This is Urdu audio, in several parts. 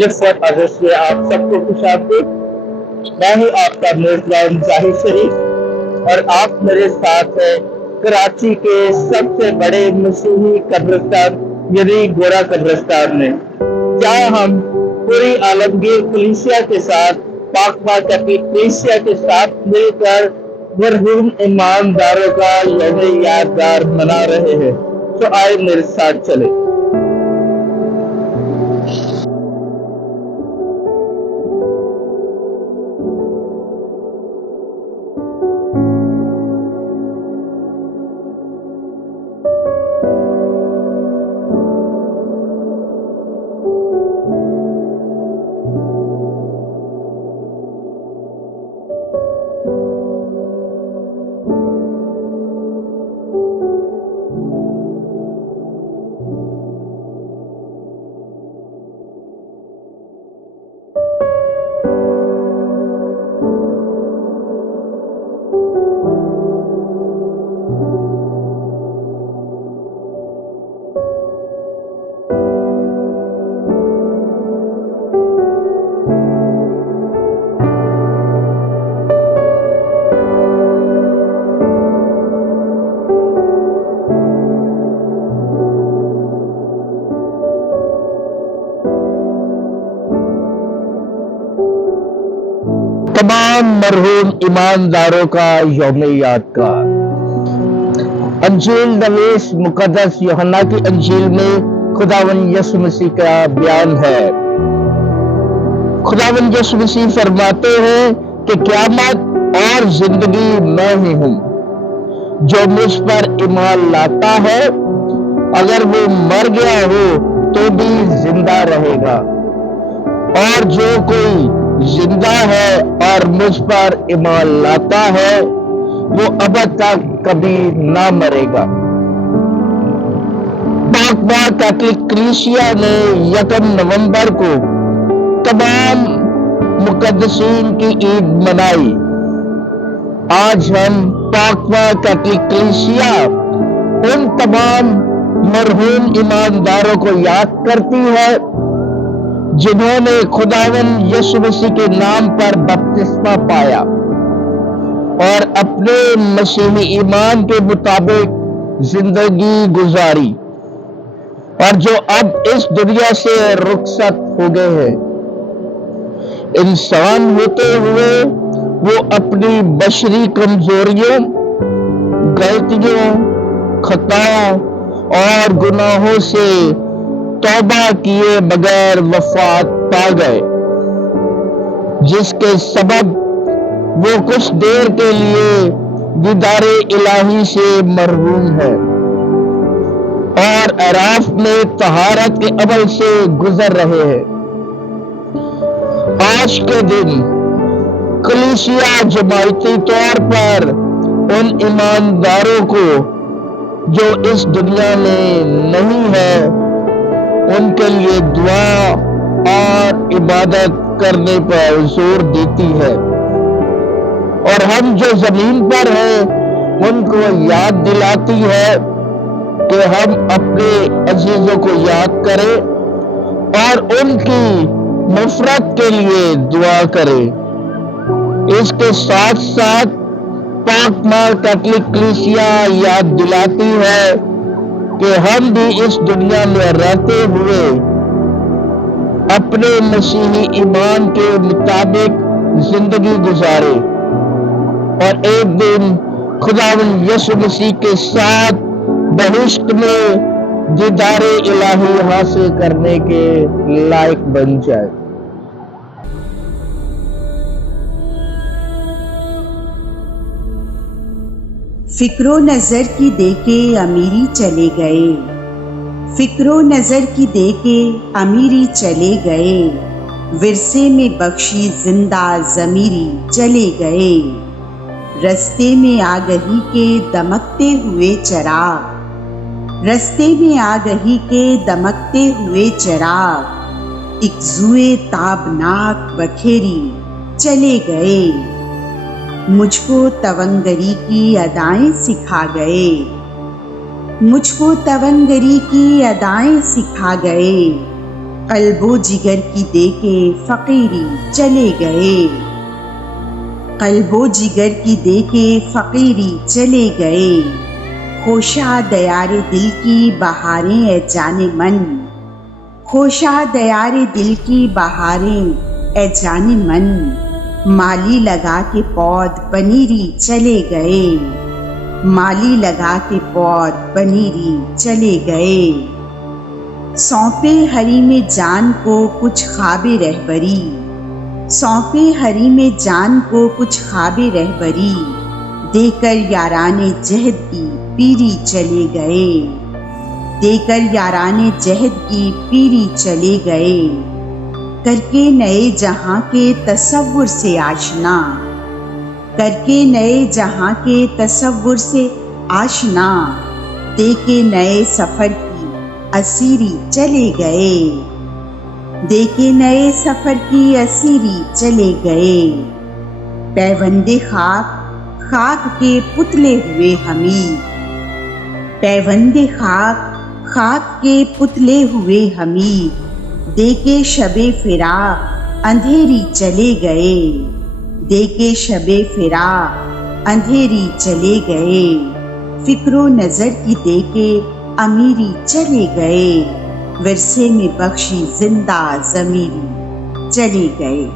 لفٹ اور عرض سے آپ سب کو خوش آمدید۔ میں ہوں آپ کا میزبان ظاہر شریف اور آپ میرے ساتھ ہیں کراچی کے سب سے بڑے مسیحی قبرستان یعنی گورا قبرستان میں، جہاں ہم پوری عالمگیر کلیسیا کے ساتھ پاک کلیسیا کے ساتھ مل کر مرحوم ایمانداروں کا یوم یادگار منا رہے ہیں۔ تو آئے میرے ساتھ چلے۔ تمام مرحوم ایمانداروں کا یوم یادگار۔ انجیل نویس مقدس یوحنا کی انجیل میں خداوند یسوع مسیح کا بیان ہے۔ خداوند یسوع مسیح فرماتے ہیں کہ قیامت اور زندگی میں ہی ہوں، جو مجھ پر ایمان لاتا ہے اگر وہ مر گیا ہو تو بھی زندہ رہے گا، اور جو کوئی زندہ ہے اور مجھ پر ایمان لاتا ہے وہ ابد تک کبھی نہ مرے گا۔ پاک کیتھولک کلیسیا نے 1 نومبر کو تمام مقدسین کی عید منائی۔ آج ہم پاک کیتھولک کلیسیا ان تمام مرحوم ایمانداروں کو یاد کرتی ہے جنہوں نے خداوند یسوع مسیح کے نام پر بپتسمہ پایا اور اپنے مسیحی ایمان کے مطابق زندگی گزاری، اور جو اب اس دنیا سے رخصت ہو گئے ہیں۔ انسان ہوتے ہوئے وہ اپنی بشری کمزوریوں، غلطیوں، خطاؤں اور گناہوں سے توبہ کیے بغیر وفات پا گئے، جس کے سبب وہ کچھ دیر کے لیے دیدار الہی سے محروم ہے اور اعراف میں طہارت کے عمل سے گزر رہے ہیں۔ آج کے دن کلیسیا جماعتی طور پر ان ایمانداروں کو جو اس دنیا میں نہیں ہے ان کے لیے دعا اور عبادت کرنے پر زور دیتی ہے، اور ہم جو زمین پر ہیں ان کو یاد دلاتی ہے کہ ہم اپنے عزیزوں کو یاد کریں اور ان کی مغفرت کے لیے دعا کریں۔ اس کے ساتھ ساتھ پاک کیتھولک کلیسیا یاد دلاتی ہے کہ ہم بھی اس دنیا میں رہتے ہوئے اپنے مسیحی ایمان کے مطابق زندگی گزارے اور ایک دن خداوند یسوع مسیح کے ساتھ بہشت میں دیدار الہی حاصل کرنے کے لائق بن جائے۔ فکر و نظر کی دے کے امیری چلے گئے، فکر و نظر کی دے کے امیری چلے گئے، ورثے میں بخشی زندہ ضمیری چلے گئے، رستے میں آگہی کے دمکتے ہوئے چراغ، رستے میں آگہی کے دمکتے ہوئے چراغ، ایک زوئے تابناک بکھیری چلے گئے، مجھ کو تونگری کی ادائیں سکھا گئے، مجھ کو تونگری کی ادائیں سکھا گئے، قلب و جگر کی دے کے فقیری چلے گئے، قلب و جگر کی دے کے فقیری چلے گئے، خوشا دیار دل کی بہاریں اے جان من، خوشا دیار دل کی بہاریں اے جان من، مالی لگا کے پود پنیری چلے گئے، مالی لگا کے پود پنیری چلے گئے، سونپے ہری میں جان کو کچھ خواب رہبری، سونپے ہری میں جان کو کچھ خواب رہبری، دے کر یاران جہد کی پیری چلے گئے، دے کر یاران جہد کی پیری چلے گئے، کر کے نئے جہاں کے تصور سے آشنا، کر کے نئے جہاں کے تصور سے آشنا، دے کے نئے سفر کی اسیری چلے گئے، دے کے نئے سفر کی اسیری چلے گئے، پیوند خاک خاک کے پتلے ہوئے ہمیں، پیوند خاک خاک کے پتلے ہوئے ہمیں، دے کے شب فراق اندھیری چلے گئے، دے کے شب فراق اندھیری چلے گئے، فکر و نظر کی دے کے امیری چلے گئے، ورثے میں بخشی زندہ ضمیری چلے گئے۔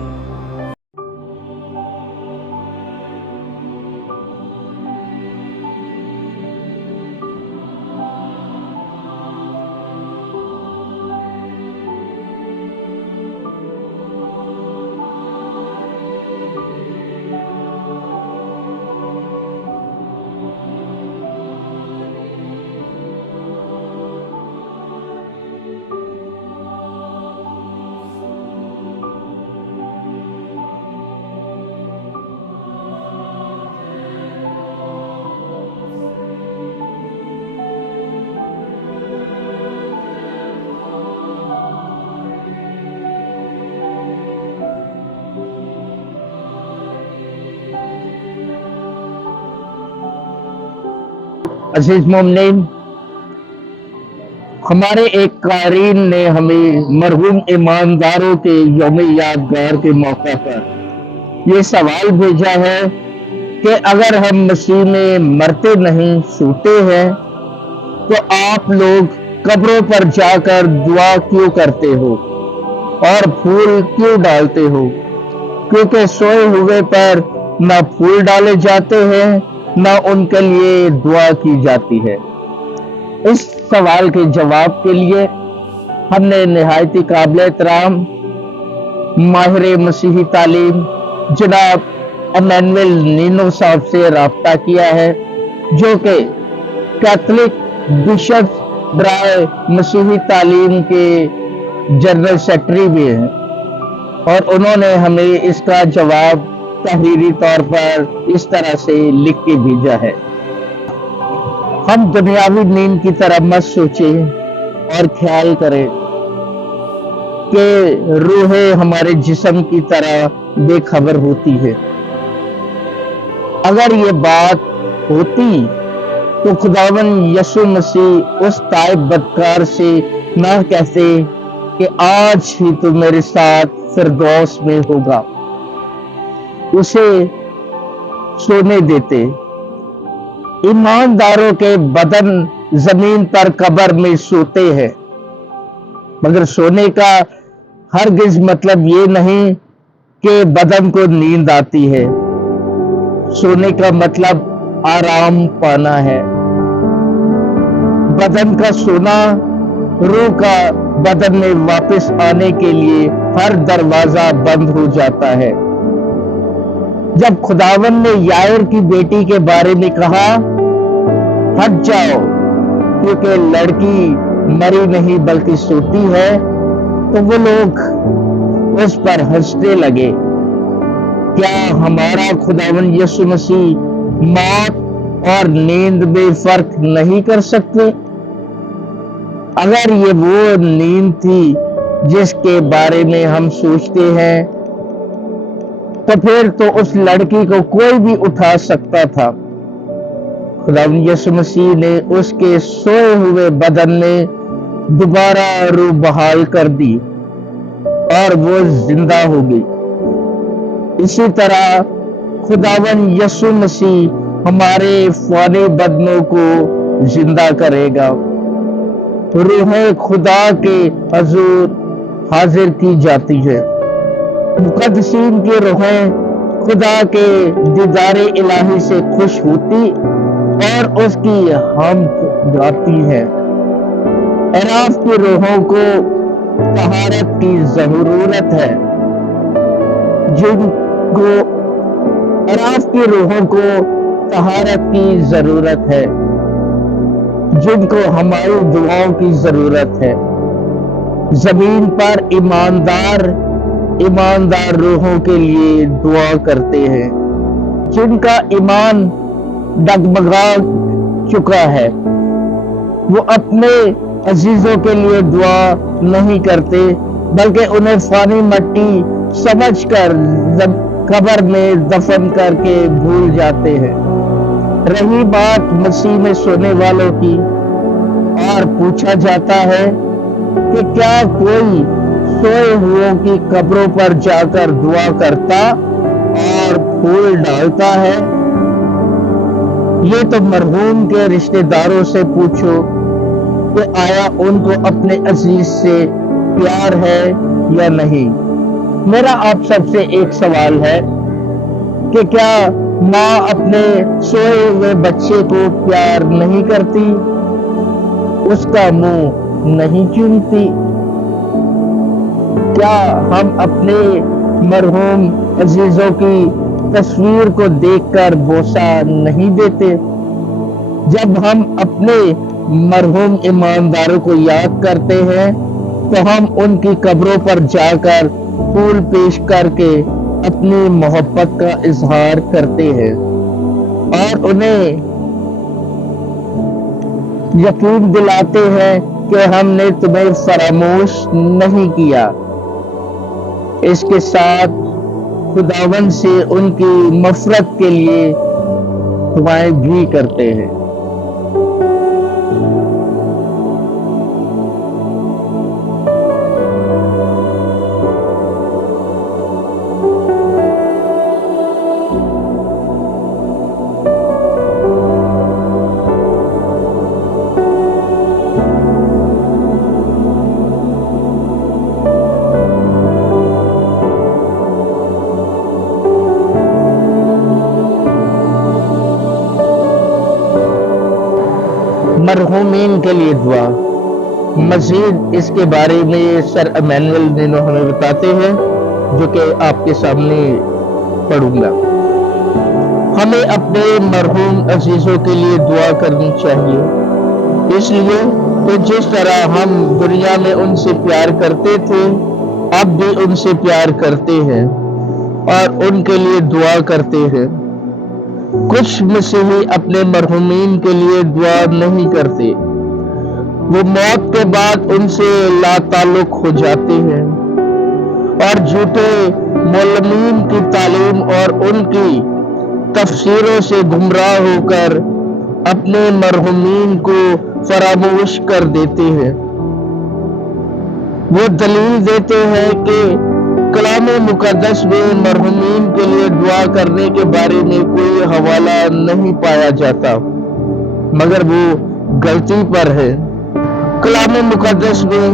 عزیز مومنین، ہمارے ایک قارئین نے ہمیں مرحوم ایمانداروں کے یوم یادگار کے موقع پر یہ سوال بھیجا ہے کہ اگر ہم مسیح میں مرتے نہیں سوتے ہیں تو آپ لوگ قبروں پر جا کر دعا کیوں کرتے ہو اور پھول کیوں ڈالتے ہو؟ کیونکہ سوئے ہوئے پر نہ پھول ڈالے جاتے ہیں نہ ان کے لیے دعا کی جاتی ہے۔ اس سوال کے جواب کے لیے ہم نے نہایت قابل احترام ماہر مسیحی تعلیم جناب ایمینول نینو صاحب سے رابطہ کیا ہے، جو کہ کیتھولک بشپ برائے مسیحی تعلیم کے جنرل سیکرٹری بھی ہیں، اور انہوں نے ہمیں اس کا جواب تحریری طور پر اس طرح سے لکھ کے بھیجا ہے۔ ہم دنیاوی نیند کی طرح مت سوچیں اور خیال کریں کہ روح ہمارے جسم کی طرح بے خبر ہوتی ہے۔ اگر یہ بات ہوتی تو خداوند یسوع مسیح اس تائب بدکار سے نہ کہتے کہ آج ہی تو میرے ساتھ فردوس میں ہوگا، اسے سونے دیتے۔ ایمانداروں کے بدن زمین پر قبر میں سوتے ہیں، مگر سونے کا ہرگز مطلب یہ نہیں کہ بدن کو نیند آتی ہے۔ سونے کا مطلب آرام پانا ہے۔ بدن کا سونا روح کا بدن میں واپس آنے کے لیے ہر دروازہ بند ہو جاتا ہے۔ جب خداوند نے یائر کی بیٹی کے بارے میں کہا ہٹ جاؤ کیونکہ لڑکی مری نہیں بلکہ سوتی ہے، تو وہ لوگ اس پر ہنسنے لگے۔ کیا ہمارا خداوند یسوع مسیح موت اور نیند میں فرق نہیں کر سکتے؟ اگر یہ وہ نیند تھی جس کے بارے میں ہم سوچتے ہیں تو پھر تو اس لڑکی کو کوئی بھی اٹھا سکتا تھا۔ خداوند یسوع مسیح نے اس کے سوئے ہوئے بدن میں دوبارہ روح بحال کر دی اور وہ زندہ ہوگی۔ اسی طرح خداوند یسوع مسیح ہمارے فانی بدنوں کو زندہ کرے گا۔ روح خدا کے حضور حاضر کی جاتی ہے۔ مقدسین کی روحیں خدا کے دیدار الہی سے خوش ہوتی اور اس کی حمد گاتی ہیں۔ اعراف کی روحوں کو طہارت کی ضرورت ہے، اعراف کی روحوں کو طہارت کی ضرورت ہے، جن کو ہماری دعاؤں کی ضرورت ہے۔ زمین پر ایماندار روحوں کے لیے دعا کرتے ہیں، جن کا ایمان ڈگمگا چکا ہے۔ وہ اپنے عزیزوں کے لیے دعا نہیں کرتے، بلکہ انہیں فانی مٹی سمجھ کر قبر میں دفن کر کے بھول جاتے ہیں۔ رہی بات مسیح میں سونے والوں کی، اور پوچھا جاتا ہے کہ کیا کوئی سوئے ہوئوں کی قبروں پر جا کر دعا کرتا اور پھول ڈالتا ہے؟ یہ تو مرحوم کے رشتہ داروں سے پوچھو کہ آیا ان کو اپنے عزیز سے پیار ہے یا نہیں۔ میرا آپ سب سے ایک سوال ہے کہ کیا ماں اپنے سوئے ہوئے بچے کو پیار نہیں کرتی، اس کا منہ نہیں چومتی؟ کیا ہم اپنے مرحوم عزیزوں کی تصویر کو دیکھ کر بوسہ نہیں دیتے؟ جب ہم اپنے مرحوم ایمانداروں کو یاد کرتے ہیں تو ہم ان کی قبروں پر جا کر پھول پیش کر کے اپنی محبت کا اظہار کرتے ہیں اور انہیں یقین دلاتے ہیں کہ ہم نے تمہیں فراموش نہیں کیا۔ اس کے ساتھ خداوند سے ان کی مغفرت کے لیے دعائیں بھی کرتے ہیں۔ مرحومین کے لیے دعا۔ مزید اس کے بارے میں سر ایمینول نینو ہمیں بتاتے ہیں، جو کہ آپ کے سامنے پڑھوں گا۔ ہمیں اپنے مرحوم عزیزوں کے لیے دعا کرنی چاہیے، اس لیے کہ جس طرح ہم دنیا میں ان سے پیار کرتے تھے، اب بھی ان سے پیار کرتے ہیں اور ان کے لیے دعا کرتے ہیں۔ کچھ مسیحی اپنے مرحومین کے لیے دعا نہیں کرتے، وہ موت کے بعد ان سے لا تعلق ہو جاتے ہیں اور جھوٹے معلمین کی تعلیم اور ان کی تفسیروں سے گمراہ ہو کر اپنے مرحومین کو فراموش کر دیتے ہیں۔ وہ دلیل دیتے ہیں کہ کلام مقدس میں مرحومین کے لیے دعا کرنے کے بارے میں کوئی حوالہ نہیں پایا جاتا، مگر وہ غلطی پر ہے۔ کلام مقدس میں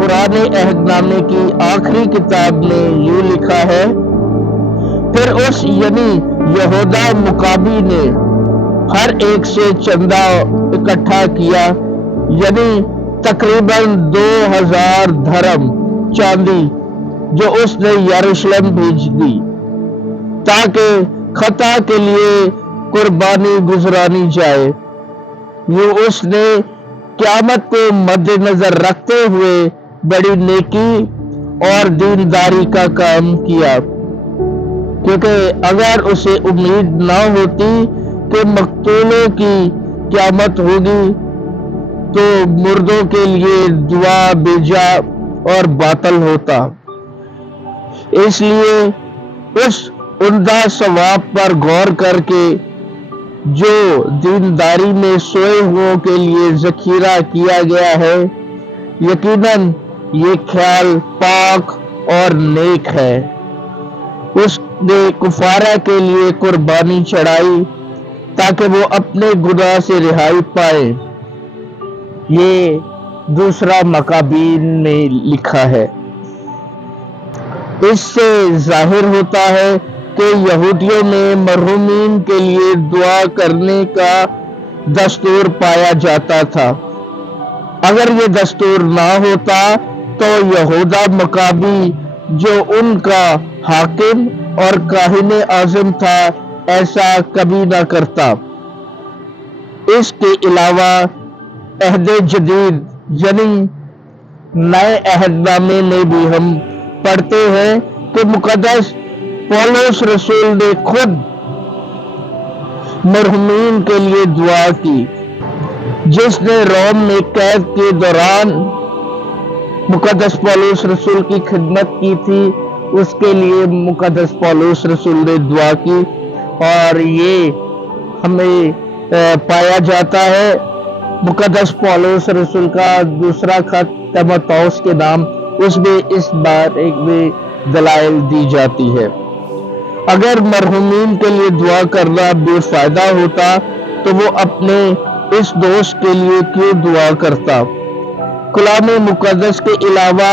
پرانے عہد نامے کی آخری کتاب میں یوں لکھا ہے، پھر اس یعنی یہودا مکابی نے ہر ایک سے چندہ اکٹھا کیا، یعنی تقریباً 2000 دھرم چاندی، جو اس نے یروشلم بھیج دی تاکہ خطا کے لیے قربانی گزرانی جائے۔ یوں اس نے قیامت کو مد نظر رکھتے ہوئے بڑی نیکی اور دینداری کا کام کیا، کیونکہ اگر اسے امید نہ ہوتی کہ مقتولوں کی قیامت ہوگی تو مردوں کے لیے دعا بیجا اور باطل ہوتا۔ اس لیے اس عمدہ ثواب پر غور کر کے جو دینداری میں سوئے ہوئوں کے لیے ذخیرہ کیا گیا ہے، یقیناً یہ خیال پاک اور نیک ہے۔ اس نے کفارہ کے لیے قربانی چڑھائی تاکہ وہ اپنے گناہ سے رہائی پائے۔ یہ دوسرا مکابین میں لکھا ہے۔ اس سے ظاہر ہوتا ہے کہ یہودیوں میں مرحومین کے لیے دعا کرنے کا دستور پایا جاتا تھا۔ اگر یہ دستور نہ ہوتا تو یہودا مکابی جو ان کا حاکم اور کاہن اعظم تھا ایسا کبھی نہ کرتا۔ اس کے علاوہ عہد جدید یعنی نئے عہد نامے میں بھی ہم پڑھتے ہیں کہ مقدس پولس رسول نے خود مرحومین کے لیے دعا کی۔ جس نے روم میں قید کے دوران مقدس پولس رسول کی خدمت کی تھی اس کے لیے مقدس پولس رسول نے دعا کی، اور یہ ہمیں پایا جاتا ہے مقدس پولس رسول کا دوسرا خط تیموتھوس کے نام، اس میں اس بارے میں دلائل دی جاتی ہے۔ اگر مرحومین کے لیے دعا کرنا بے فائدہ ہوتا تو وہ اپنے اس دوست کے لیے کیوں دعا کرتا؟ کلام مقدس کے علاوہ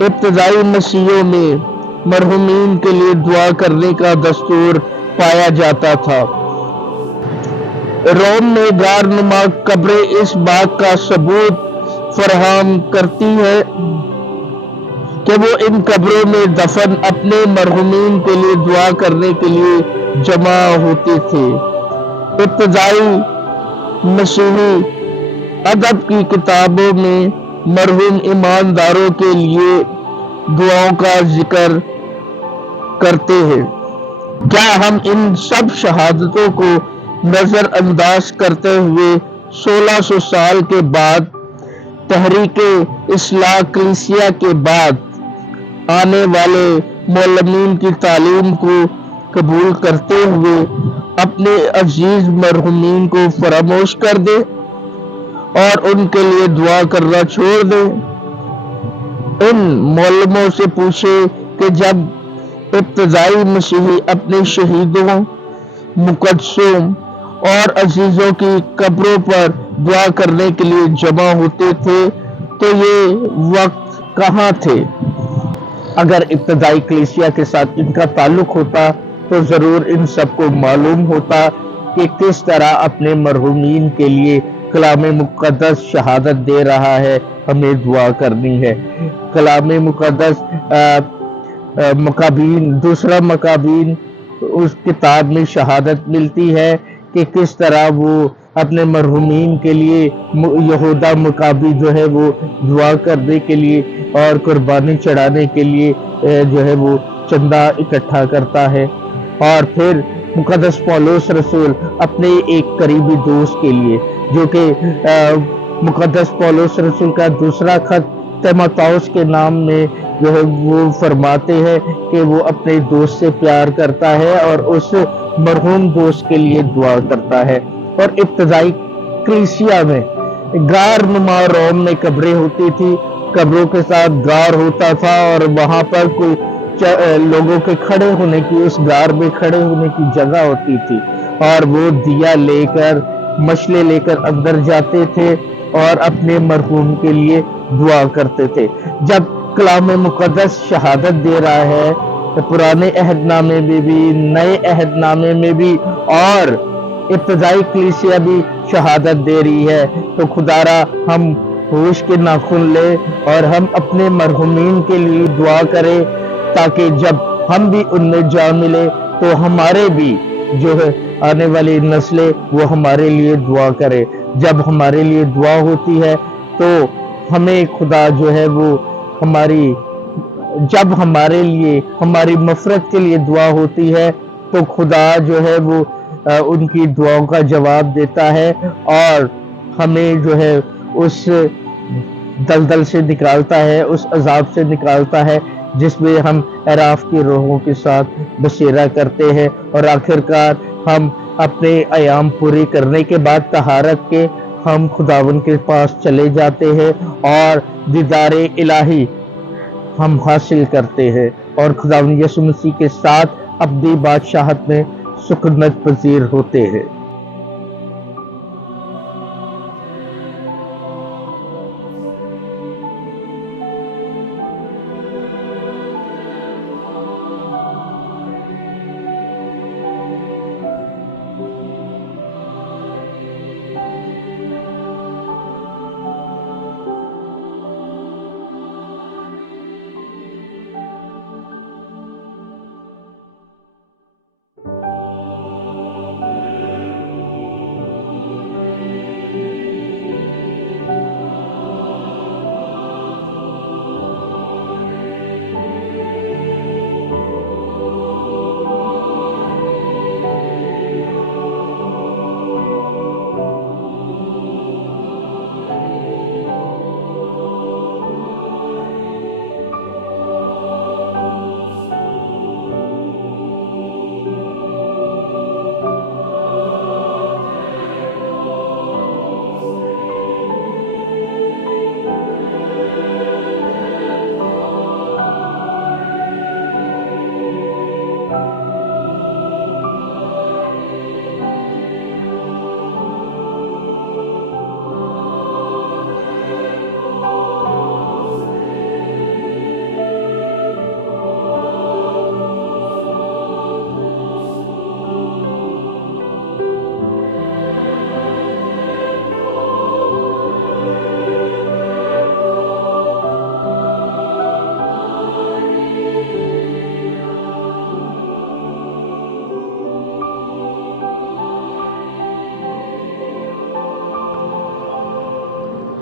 ابتدائی مسیحیوں میں مرحومین کے لیے دعا کرنے کا دستور پایا جاتا تھا۔ روم میں غار نما قبریں اس بات کا ثبوت فراہم کرتی ہیں کہ وہ ان قبروں میں دفن اپنے مرحومین کے لیے دعا کرنے کے لیے جمع ہوتے تھے۔ ابتدائی مسیحی ادب کی کتابوں میں مرحوم ایمانداروں کے لیے دعاؤں کا ذکر کرتے ہیں۔ کیا ہم ان سب شہادتوں کو نظر انداز کرتے ہوئے 1600 سال کے بعد تحریک اصلاح کلیسیا کے بعد آنے والے معلمین کی تعلیم کو قبول کرتے ہوئے اپنے عزیز مرحومین کو فراموش کر دیں اور ان کے لیے دعا کرنا چھوڑ دیں؟ ان معلموں سے پوچھیں کہ جب ابتدائی مسیحی اپنے شہیدوں، مقدسوں اور عزیزوں کی قبروں پر دعا کرنے کے لیے جمع ہوتے تھے تو یہ وقت کہاں تھے؟ اگر ابتدائی کلیسیا کے ساتھ ان کا تعلق ہوتا تو ضرور ان سب کو معلوم ہوتا کہ کس طرح اپنے مرحومین کے لیے کلام مقدس شہادت دے رہا ہے ہمیں دعا کرنی ہے۔ کلام مقدس مکابین، دوسرا مکابین، اس کتاب میں شہادت ملتی ہے کہ کس طرح وہ اپنے مرحومین کے لیے یہودا مکابی جو ہے وہ دعا کرنے کے لیے اور قربانی چڑھانے کے لیے جو ہے وہ چندہ اکٹھا کرتا ہے، اور پھر مقدس پولس رسول اپنے ایک قریبی دوست کے لیے جو کہ مقدس پولس رسول کا دوسرا خط تیموتھوس کے نام میں جو ہے وہ فرماتے ہیں کہ وہ اپنے دوست سے پیار کرتا ہے اور اس مرحوم دوست کے لیے دعا کرتا ہے۔ اور ابتدائی کلیسیا میں غار نما روم میں قبریں ہوتی تھی، قبروں کے ساتھ غار ہوتا تھا اور وہاں پر کوئی لوگوں کے کھڑے ہونے کی، اس غار میں کھڑے ہونے کی جگہ ہوتی تھی، اور وہ دیا لے کر، مشلے لے کر اندر جاتے تھے اور اپنے مرحوم کے لیے دعا کرتے تھے۔ جب کلام مقدس شہادت دے رہا ہے پرانے عہد نامے میں بھی، نئے عہد نامے میں بھی، اور ابتدائی کلیسیا بھی شہادت دے رہی ہے، تو خدا را ہم ہوش کے ناخن لے اور ہم اپنے مرحومین کے لیے دعا کریں تاکہ جب ہم بھی ان میں جا ملے تو ہمارے بھی جو ہے آنے والی نسلیں وہ ہمارے لیے دعا کرے۔ جب ہمارے لیے دعا ہوتی ہے تو ہمیں خدا جو ہے وہ جب ہمارے لیے ہماری مغفرت کے لیے دعا ہوتی ہے تو خدا جو ہے وہ ان کی دعاؤں کا جواب دیتا ہے اور ہمیں جو ہے اس دلدل سے نکالتا ہے، اس عذاب سے نکالتا ہے جس میں ہم اعراف کی روحوں کے ساتھ بسیرا کرتے ہیں، اور آخرکار ہم اپنے ایام پوری کرنے کے بعد طہارت کے ہم خداوند کے پاس چلے جاتے ہیں اور دیدار الہی ہم حاصل کرتے ہیں اور خداوند یسوع مسیح کے ساتھ ابدی بادشاہت میں سکونت پذیر ہوتے ہیں۔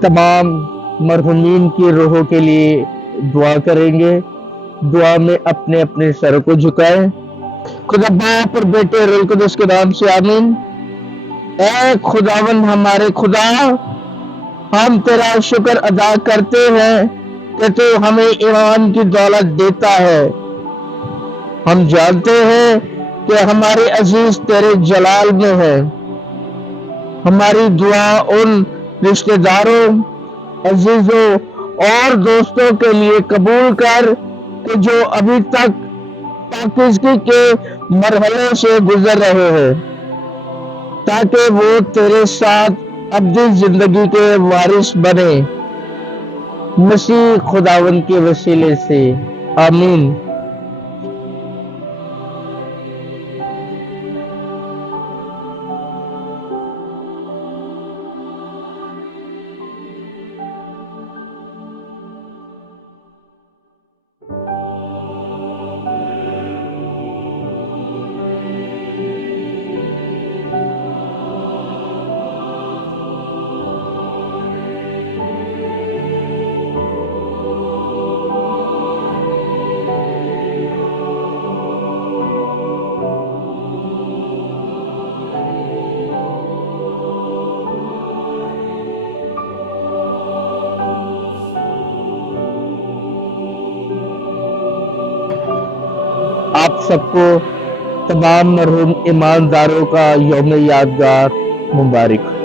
تمام مرحومین کی روحوں کے لیے دعا کریں گے۔ دعا میں اپنے اپنے سر کو جھکائیں۔ خدا باپ اور بیٹے روح القدس کے نام سے آمین۔ اے خداوند ہمارے خدا، ہم تیرا شکر ادا کرتے ہیں کہ تو ہمیں ایمان کی دولت دیتا ہے۔ ہم جانتے ہیں کہ ہمارے عزیز تیرے جلال میں ہے۔ ہماری دعا ان رشتہ داروں، عزیزوں اور دوستوں کے لیے قبول کر کہ جو ابھی تک پاکیزگی کے مرحلے سے گزر رہے ہیں، تاکہ وہ تیرے ساتھ ابدی زندگی کے وارث بنے۔ مسیح خداوند کے وسیلے سے آمین۔ آپ سب کو تمام مرحوم ایمانداروں کا یوم یادگار مبارک۔